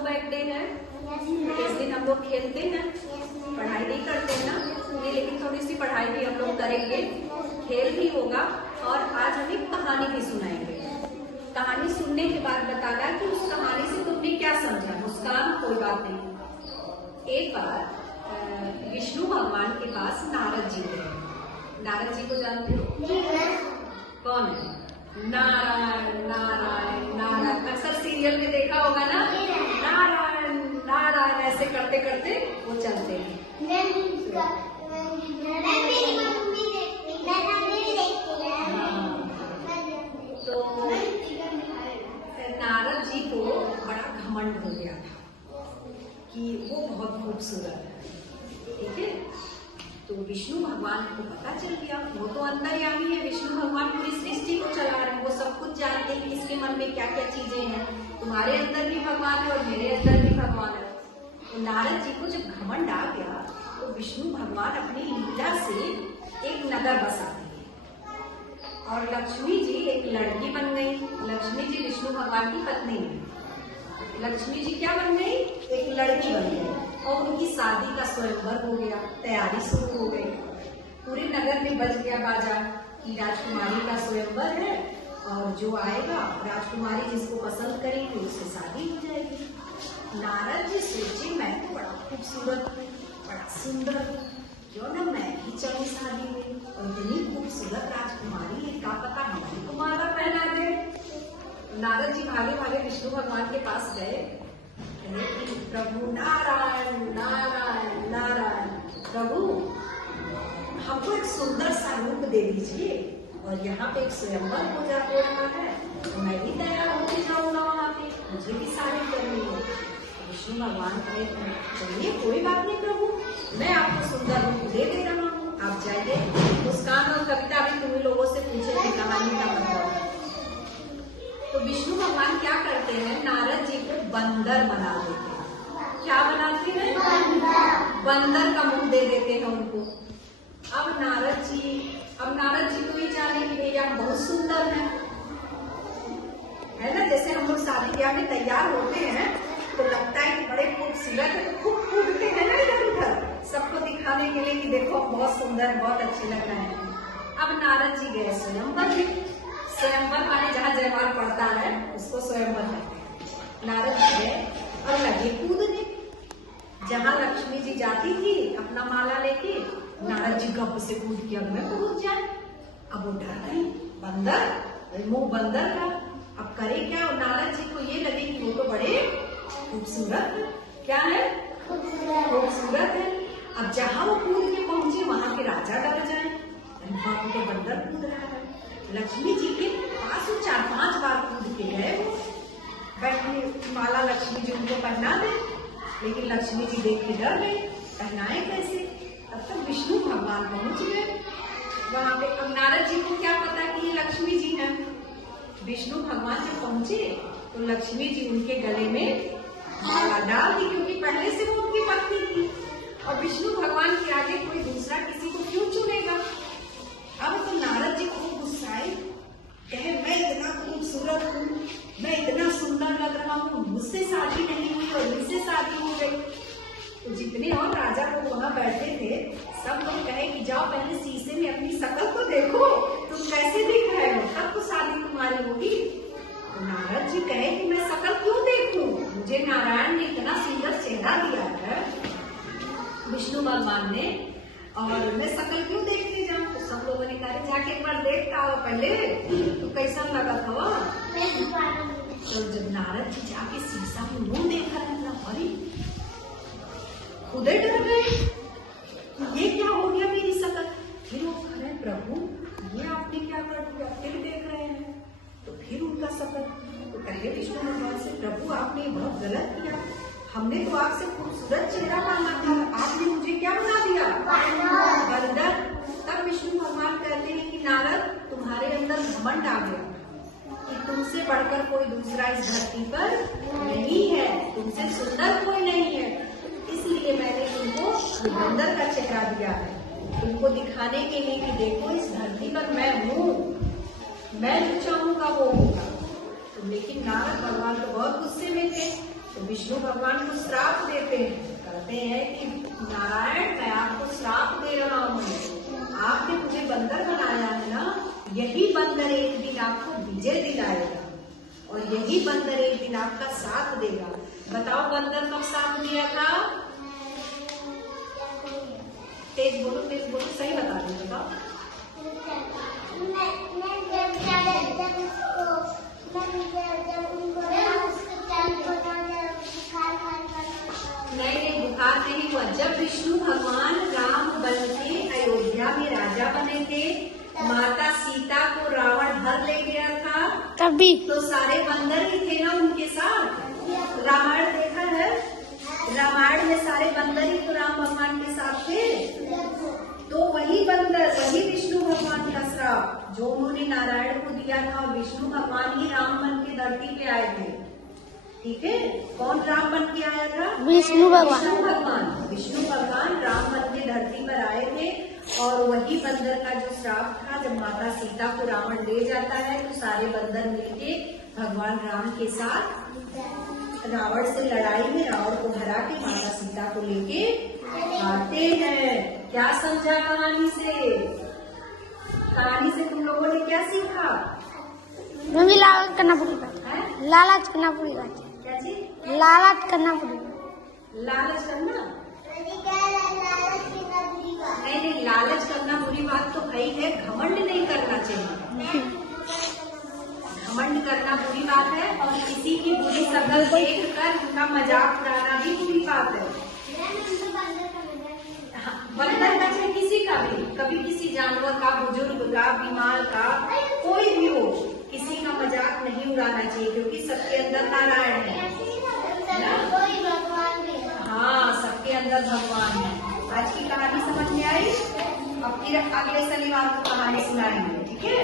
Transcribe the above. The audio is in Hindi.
बैक डे है, इस दिन हम लोग खेलते हैं, पढ़ाई नहीं करते हैं ना, लेकिन थोड़ी सी पढ़ाई भी हम लोग करेंगे, खेल भी होगा और आज हम एक कहानी भी सुनाएंगे। कहानी सुनने के बाद बताना कि उस कहानी से तुमने क्या समझा। मुस्कान कोई बात नहीं। एक बार विष्णु भगवान के पास नारद जी गए। नारद जी को जानते हो? कौन है? नारायण नारायण नारायण, अक्सर सीरियल में देखा होगा ना, नारायण नारायण ऐसे करते करते वो चलते हैं। तो नारद जी को बड़ा घमंड हो गया था कि वो बहुत खूबसूरत है, ठीक है। तो विष्णु भगवान को पता चल गया, वो तो अंतर्यामी है, विष्णु भगवान पूरी सृष्टि को चला रहे हैं, वो सब कुछ जानते हैं कि इसके मन में क्या क्या चीजें हैं। तुम्हारे अंदर भी भगवान है और मेरे अंदर भी भगवान है। तो नारद जी को जब घमंड आ गया तो विष्णु भगवान अपनी लीला से एक नगर बसा दिए और लक्ष्मी जी एक लड़की बन गई। लक्ष्मी जी विष्णु भगवान की पत्नी है। लक्ष्मी जी क्या बन गई? एक लड़की बन गई और उनकी शादी का स्वयंवर हो गया, तैयारी शुरू हो गई। पूरे नगर में बज गया बाजा कि राजकुमारी का स्वयंवर है और जो आएगा राजकुमारी जिसको पसंद करेगी उससे शादी हो जाएगी। नारद जी सोचे मैं तो बड़ा खूबसूरत हूँ, बड़ा सुंदर हूँ, क्यों ना मैं भी चलूं शादी में, और इतनी खूबसूरत राजकुमारी है, क्या पता हमारी को माला पहना दे। नारद जी भागे भागे विष्णु भगवान के पास गए, प्रभु नारायण नारायण नारायण, प्रभु हमको एक सुंदर सा रूप दे दीजिए और यहाँ पे एक स्वयंवर हो रहा है, तो मैं भी तैयार होके जाऊंगा वहाँ पे, मुझे भी शादी करनी है। विष्णु भगवान कहे चलिए कोई बात नहीं प्रभु, मैं आपको सुंदर रूप दे रहा हूँ, आप जाइए। मुस्कान और कविता भी तुम्हें लोगों से पूछे थे कहानी का मतलब। तो विष्णु भगवान क्या करते हैं, नारद जी को बंदर बना देते हैं। क्या बनाते हैं? बंदर का मुंह दे देते हैं उनको। अब नारद जी तो ये जाने कि भैया हम बहुत सुंदर हैं, है ना। जैसे हम लोग शादी ब्याह में तैयार होते हैं तो लगता है कि बड़े खूबसूरत है, तो खूब कूदते हैं ना इधर उधर सबको दिखाने के लिए कि देखो बहुत सुंदर, बहुत अच्छे लग रहे हैं। अब नारद जी गए स्वयंवर में। स्वयंवर माने जहाँ जयमाल पड़ता है उसको स्वयंवर कहते हैं। नारद जी गए और लगे कूदने। जहाँ लक्ष्मी जी जाती थी अपना माला लेके, नारद जी गप से कूद के अब मैं कूद जाए। अब वो डर गई, बंदर, मुंह बंदर का, अब करे क्या। और नारद जी को ये लगे कि वो तो बड़े खूबसूरत है। क्या है? खूबसूरत है। अब जहाँ वो कूद के पहुंचे वहां के राजा डर जाए, बाबू तो बंदर कूद रहा है। लक्ष्मी जी के पास 4-5 बार कूद के गए, वो बैठे माला लक्ष्मी जी उनको पहना दे, लेकिन लक्ष्मी जी देख के डर गए, पहनाए कैसे। तब तक विष्णु भगवान पहुंच गए वहां पे। अब नारद जी को क्या पता कि ये लक्ष्मी जी हैं। विष्णु भगवान जब पहुंचे तो लक्ष्मी जी उनके गले में माला डाल दी, क्योंकि पहले से वो उनकी पत्नी थी और विष्णु भगवान के आगे कोई दूसरा किसी को क्यों चुनेगा। अब तो नारद जी खूब गुस्साए, कहे मैं इतना खूबसूरत हूँ, मैं इतना सुंदर लग रहा हूँ, मुझसे शादी नहीं हुई और मुझसे शादी हो गई। तो जितने और राजा लोग वहाँ बैठे थे सब लोग कहे कि जाओ पहले शीशे में अपनी शक्ल को देखो, तुम कैसे दिख रहे हो, तब तो शादी तुम्हारी होगी। तो नारद जी कहे कि मैं शक्ल क्यों देखूं, मुझे नारायण ने इतना सुंदर चेहरा दिया है विष्णु भगवान ने, और मैं शक्ल क्यों देखने जाऊं। तो सब लोगों ने कहा जाके एक बार देखता हो पहले, तो कैसा लगा था। तो जब नारद जी जाके शीशा में मुंह देखा था, अरे खुदे डर गए, ये क्या हो गया मेरी शक्ल। फिर वो कह रहे प्रभु ये आपने क्या कर दिया, फिर देख रहे हैं तो फिर उनका शक्ल। तो कहे विष्णु भगवान से प्रभु आपने बहुत गलत किया, हमने तो आपसे खूबसूरत चेहरा मांगा था, आपने मुझे क्या बना दिया, बंदर। तब विष्णु भगवान कहते हैं कि नारद तुम्हारे अंदर घमंड आ गया कि तुमसे बढ़कर कोई दूसरा इस धरती पर नहीं है, तुमसे सुंदर कोई नहीं है, इसलिए मैंने तुमको बंदर का चेहरा दिया है, तुमको दिखाने के लिए कि देखो इस धरती पर मैं हूँ, मैं जो चाहूंगा वो होगा। तो लेकिन नारद भगवान तो बहुत गुस्से में थे, तो विष्णु भगवान को श्राप देते हैं, कहते हैं कि नारायण मैं आपको श्राप दे रहा हूँ, आपने मुझे बंदर बनाया है ना, यही बंदर एक दिन आपको विजय दिलाएगा और यही बंदर एक दिन आपका साथ देगा। बताओ बंदर कब साथ दिया था? तेज बोलो, सही बता दो, बताओ। नहीं, बुखार नहीं हुआ। जब विष्णु भगवान राम बन के अयोध्या में राजा बने थे, माता सीता को रावण भर ले गया था, तभी तो सारे बंदर ही थे ना उनके साथ। रामायण देखा है? रामायण में सारे बंदर ही तो राम भगवान के साथ थे। तो वही बंदर, वही विष्णु भगवान का श्राप जो उन्होंने नारायण को दिया था, विष्णु भगवान ही राम बन के धरती पे आए थे। ठीक है, कौन राम बन के आया था? विष्णु भगवान। विष्णु भगवान राम बन के धरती पर आए थे और वही बंदर का जो श्राप था, जब माता सीता को रावण ले जाता है तो सारे बंदर मिलके भगवान राम के साथ रावण से लड़ाई में रावण को हरा के माता सीता को लेके आते हैं। क्या समझा कहानी से? कहानी से तुम लोगों ने क्या सीखा? मम्मी लालच करना पड़ेगा, लालच करना पड़ेगा। क्या चीज? लालच करना पड़ेगा। लालच करना? नहीं, लालच करना बुरी बात तो है ही है, घमंड नहीं करना चाहिए। घमंड करना बुरी बात है और किसी की बुरी शक्ल देख कर उनका मजाक उड़ाना भी बुरी बात है। बंदर का चाहे किसी का भी, कभी किसी जानवर का, बुजुर्ग का, बीमार का, कोई भी हो, किसी का मजाक नहीं उड़ाना चाहिए, क्योंकि सबके अंदर नारायण है ना? हाँ, सबके अंदर भगवान है। आज की कहानी समझ में आई? अब फिर अगले शनिवार को कहानी सुनाएंगे, ठीक है?